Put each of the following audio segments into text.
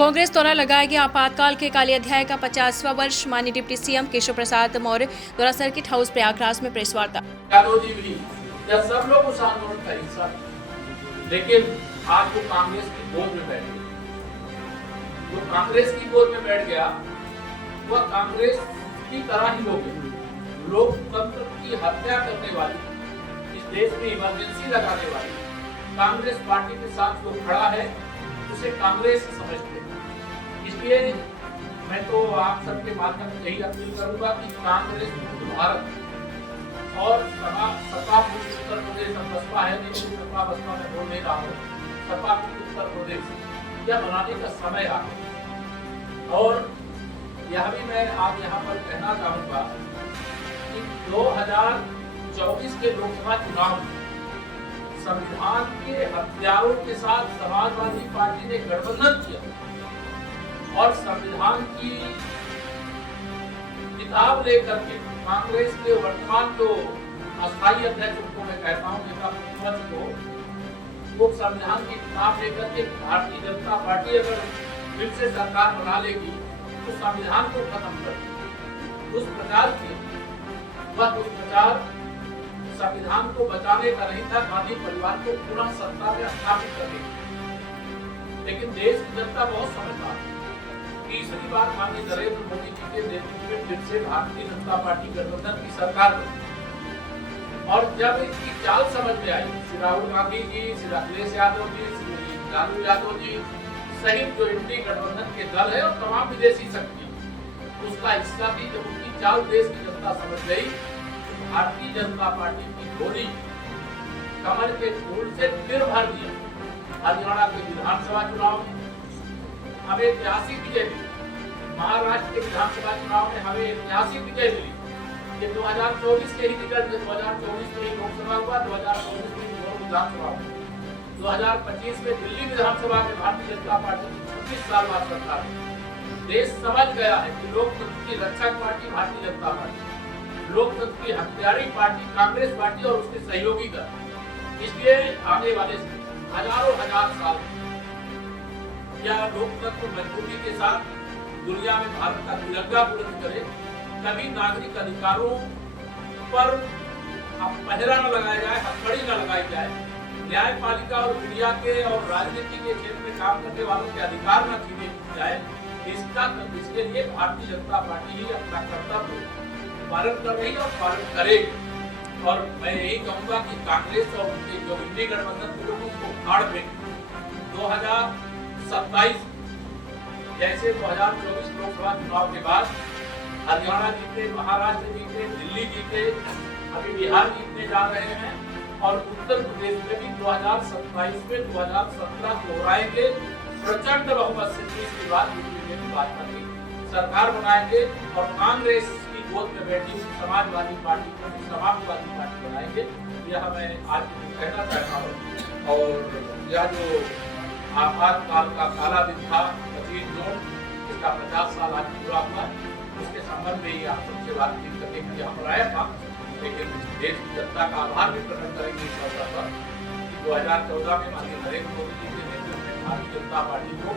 कांग्रेस द्वारा लगाए गए आपातकाल के काले अध्याय का 50वां वर्ष माननीय डिप्टी सीएम केशव प्रसाद मौर्य द्वारा सर्किट हाउस प्रयागराज में प्रेस वार्ता। यादव जी भी जब सब लोग उस आंदोलन का हिस्सा थे, लेकिन आज वो कांग्रेस की गोद में बैठ गया। वो कांग्रेस की गोद में बैठ गया, वह कांग्रेस की तरह ही हो गया। लोकतंत्र की हत्या करने वाली, इस देश में इमरजेंसी लगाने वाली कांग्रेस पार्टी के साथ जो खड़ा है उसे कांग्रेस समझते हैं। इसलिए मैं तो आप सबके माध्यम से यही अपील करूंगा कि कांग्रेस मुक्त भारत और सपा मुक्त उत्तर प्रदेश बसपा है, लेकिन सपा बसपा में बोल नहीं रहा हूँ, सपा मुक्त उत्तर प्रदेश यह बनाने का समय आ गया। और यह भी मैं आज यहाँ पर कहना चाहूंगा कि 2024 के लोकसभा चुनाव में संविधान के हथियारों के साथ समाजवादी पार्टी ने गठबंधन किया और संविधान की किताब लेकर के कांग्रेस के वर्तमान जो अस्थायी अध्यक्ष उनको मैं कहता हूँ नेता प्रतिपक्ष को, वो संविधान की किताब लेकर के भारतीय जनता पार्टी अगर फिर से सरकार बना लेगी तो संविधान को खत्म कर देगी। दुष्प्रचार किया, वह दुष्प्रचार संविधान को बचाने का नहीं था, गांधी परिवार को पुनः सत्ता में स्थापित करने का। लेकिन देश की जनता बहुत समझदार है। तीसरी बार माननीय नरेंद्र मोदी जी के नेतृत्व में फिर से भारतीय जनता पार्टी गठबंधन की सरकार बनी और जब इसकी चाल समझ में आई, श्री राहुल गांधी जी, श्री अखिलेश यादव जी, श्री लालू यादव जी सहित जो इंडी गठबंधन के दल है और तमाम विदेशी शक्तियां उसका हिस्सा थी, जब उनकी चाल देश की जनता समझ गई, भारतीय जनता पार्टी की गोली कमर के फूल से फिर भर दिया। हरियाणा के विधानसभा चुनाव में हमें ऐतिहासिक विजय मिली, महाराष्ट्र के विधानसभा चुनाव में हमें ऐतिहासिक विजय मिली। ये 2024 के ही रिजल्ट, 2024 में लोकसभा हुआ, 2024 में विधानसभा हुआ, 2025 में दिल्ली विधानसभा में भारतीय जनता पार्टी की 26 साल बाद सरकार है। देश समझ गया है कि लोकतंत्र की रक्षक पार्टी भारतीय जनता पार्टी, लोकतंत्र की हत्यारी पार्टी कांग्रेस पार्टी और उसके सहयोगी दल। इसलिए आने वाले हजारों हजार साल या लोकतंत्र मजबूती के साथ दुनिया में भारत का तिरंगा बुलंद करे, कभी नागरिक अधिकारों पर पहरा न लगाया जाए, हथकड़ी न लगाई जाए, न्यायपालिका और मीडिया के और राजनीति के क्षेत्र में काम करने वालों के अधिकार न छीने जाए, इसके लिए भारतीय जनता पार्टी ही अपना कर्तव्य पालन कर रही है और पालन करेगी। और मैं यही कहूंगा कि कांग्रेस और उनके जो इंडी गठबंधन के लोगों को उखाड़ में 2027 जैसे 2024 लोकसभा चुनाव के बाद हरियाणा जीते, महाराष्ट्र जीते, दिल्ली जीते, अभी बिहार जीतने जा रहे हैं और उत्तर प्रदेश में भी 2027 में 2017 दोहराएंगे। प्रचंड बहुमत से तीसरी बार भाजपा की सरकार बनाएंगे और कांग्रेस की गोद में बैठी समाजवादी पार्टी को समाजवादी पार्टी बनाएंगे। यह मैं आज कहना चाहता हूँ। और यह जो आपातकाल का काला दिन था 25 जून, इसका 50 साल आज पूरा हुआ, उसके संबंध में ही आप सबसे बातचीत करने के लिए यहाँ पर आया था। लेकिन देश की जनता का आभार भी प्रकट करेंगे इस अवसर पर कि 2014 में माननीय नरेंद्र मोदी जी के नेतृत्व में भारतीय जनता पार्टी को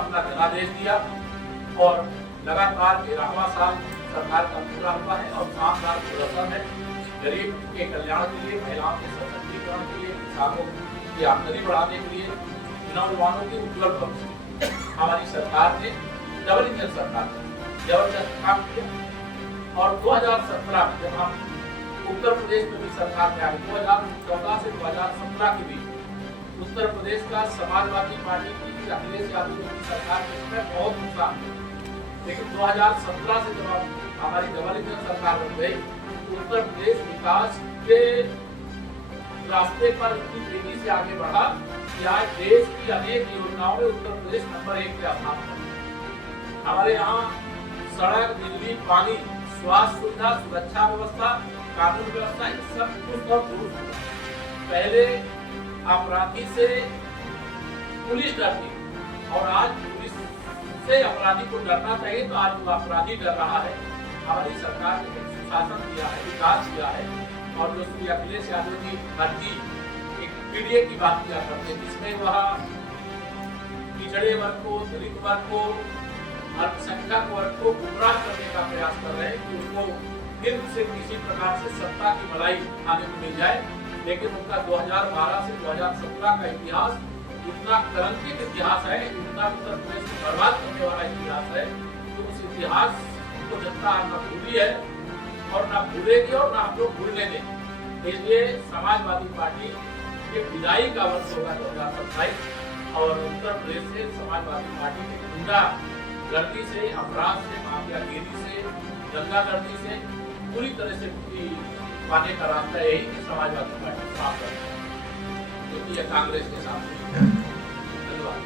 अपना जनादेश दिया और लगातार 13वां साल सरकार का पूरा हुआ है और शानदार प्रदर्शन है गरीब के कल्याण के लिए, महिलाओं के सशक्तिकरण के लिए, किसानों की आमदनी बढ़ाने के लिए, नौजवानों के उज्जवल भविष्य। हमारी सरकार ने डबल इंजन सरकार जबरदस्त काम किया और 2017 में जब हम उत्तर प्रदेश में भी सरकार में आए, 2014 से 2017 के बीच उत्तर प्रदेश का समाजवादी पार्टी की अखिलेश यादव की सरकार के समय बहुत नुकसान हुआ। लेकिन 2017 से जब हमारी डबल इंजन सरकार बन गई, उत्तर प्रदेश विकास के रास्ते पर इतनी तेजी से आगे बढ़ा कि आज देश की अनेक योजनाओं में उत्तर प्रदेश नंबर 1 पे स्थान पर। हमारे यहाँ सड़क, बिजली, पानी, स्वास्थ्य सुविधा, सुरक्षा व्यवस्था, कानून व्यवस्था, सब कुछ बहुत दुरुस्त हुआ। पहले अपराधी से पुलिस डरती और आज पुलिस से अपराधी को डरना चाहिए, तो आज वो अपराधी डर रहा है। हमारी सरकार ने सुशासन दिया है, विकास किया है और जो श्री अखिलेश यादव जी हर जी एक पीडीए की बात किया करते, जिसमें वह पिछड़े वर्ग को, दलित वर्ग को, अल्पसंख्यक वर्ग को गुमराह करने का प्रयास कर रहे हैं कि उनको फिर से किसी प्रकार से सत्ता की मलाई खाने को मिल जाए। लेकिन उनका 2012 से 2017 का इतिहास इतना कलंकित इतिहास है, इतना उत्तर प्रदेश को बर्बाद करने वाला इतिहास है कि उस इतिहास को जनता न भूली है और न भूलेगी और न हम लोग भूलने देंगे। इसलिए समाजवादी पार्टी के विदाई का वर्ष होगा 2027 और उत्तर प्रदेश से समाजवादी पार्टी की गुंडा गर्दी से, अपराध से, माफियागिरी से, दंगागर्दी से पूरी तरह से मुक्ति पाने का रास्ता यही कि समाजवादी पार्टी साफ है, क्योंकि यह कांग्रेस के सामने। धन्यवाद।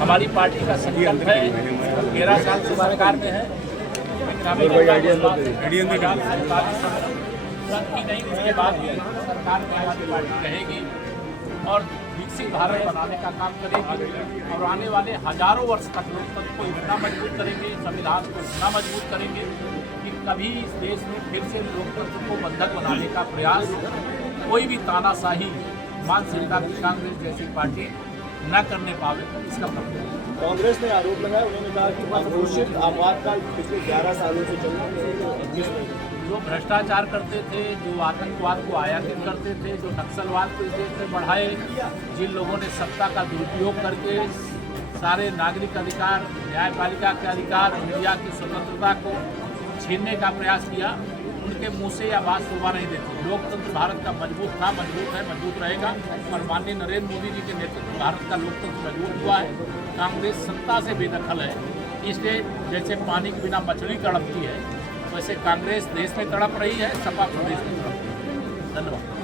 हमारी पार्टी का संकल्प है, 13 साल से सरकार में है, उसके बाद भी सरकार में हमारी पार्टी रहेगी और विकसित भारत बनाने का काम करेगी और आने वाले हजारों वर्ष तक लोकतंत्र को इतना मजबूत करेंगे, संविधान को इतना मजबूत करेंगे कि कभी इस देश में फिर से लोकतंत्र को बंधक बनाने का प्रयास कोई भी तानाशाही मानसिकता की कांग्रेस जैसी पार्टी न करने पावे। इसका मतलब कांग्रेस ने आरोप लगाया, उन्होंने कहा कि अघोषित आपातकाल पिछले 11 सालों से चल रहा है। जो भ्रष्टाचार करते थे, जो आतंकवाद को आयातित करते थे, जो नक्सलवाद को इस देश में बढ़ाए, जिन लोगों ने सत्ता का दुरुपयोग करके सारे नागरिक अधिकार, न्यायपालिका के अधिकार, मीडिया की स्वतंत्रता को छीनने का प्रयास किया, उनके मुंह से यह बात शोभा नहीं देती। लोकतंत्र भारत का मजबूत था, मजबूत है, मजबूत रहेगा और माननीय नरेंद्र मोदी जी के नेतृत्व में भारत का लोकतंत्र मजबूत हुआ है। कांग्रेस सत्ता से बेदखल है, इसलिए जैसे पानी के बिना मछली तड़पती है वैसे कांग्रेस देश में तड़प रही है, सपा प्रदेश में तड़प रही है। धन्यवाद।